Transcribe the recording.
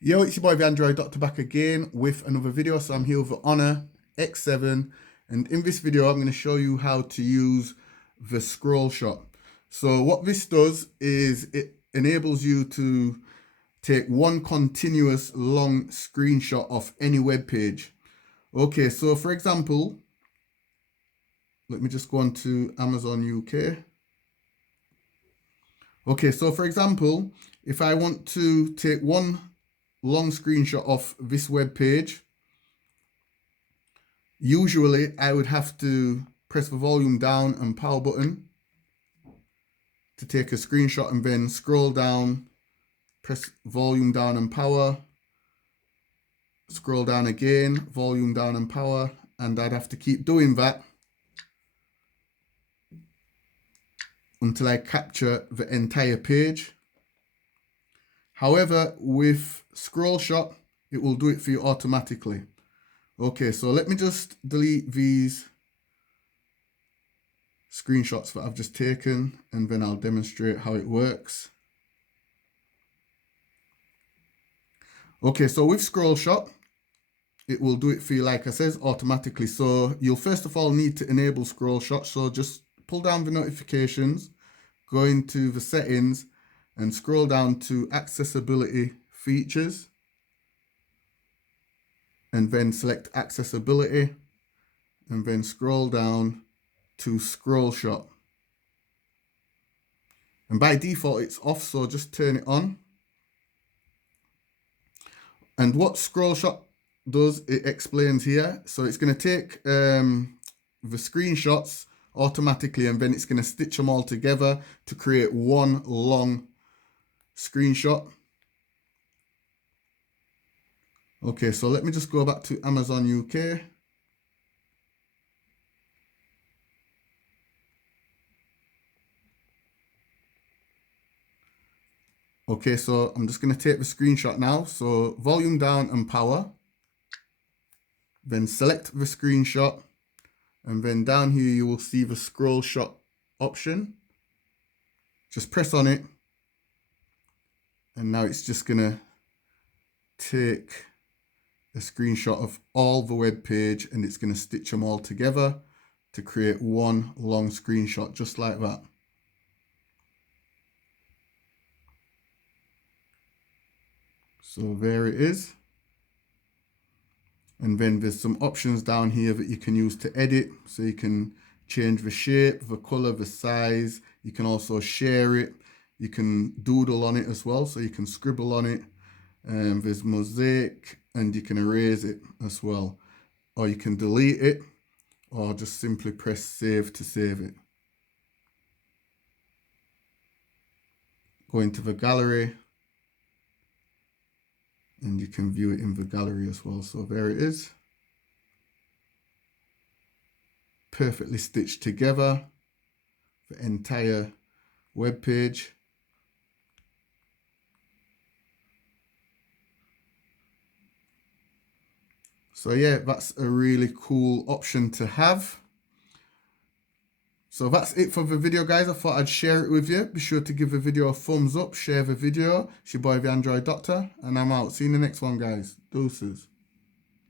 Yo, it's your boy the Android Doctor back again with another video. So I'm here with the Honor X7, and in this video I'm going to show you how to use the Scrollshot. So what this does is it enables you to take one continuous long screenshot of any web page. Okay, so for example, let me just go on to Amazon UK. Okay, so for example, if I want to take one long screenshot of this web page, usually I would have to press the volume down and power button to take a screenshot, and then scroll down, press volume down and power, scroll down again, volume down and power, and I'd have to keep doing that until I capture the entire page. However, with Scrollshot, it will do it for you automatically. Okay, so let me just delete these screenshots that I've just taken, and then I'll demonstrate how it works. Okay, so with Scrollshot, it will do it for you, like I said, automatically. So you'll first of all need to enable Scrollshot. So just pull down the notifications, go into the settings, and scroll down to accessibility features, and then select accessibility, and then scroll down to Scrollshot. And by default it's off, so just turn it on. And what Scrollshot does, it explains here. So it's going to take the screenshots automatically, and then it's going to stitch them all together to create one long screenshot. Okay, so let me just go back to Amazon UK. Okay, so I'm just going to take the screenshot now. So volume down and power, then select the screenshot, and then down here you will see the Scrollshot option. Just press on it, and now it's just going to take a screenshot of all the web page, and it's going to stitch them all together to create one long screenshot, just like that. So there it is. And then there's some options down here that you can use to edit. So you can change the shape, the color, the size. You can also share it. You can doodle on it as well. So you can scribble on it. There's mosaic, and you can erase it as well. Or you can delete it, or just simply press save to save it. Go into the gallery, and you can view it in the gallery as well. So there it is. Perfectly stitched together, the entire web page. So yeah, that's a really cool option to have. So that's it for the video, guys. I thought I'd share it with you. Be sure to give the video a thumbs up, share the video. It's your boy, the Android Doctor, and I'm out. See you in the next one, guys. Deuces.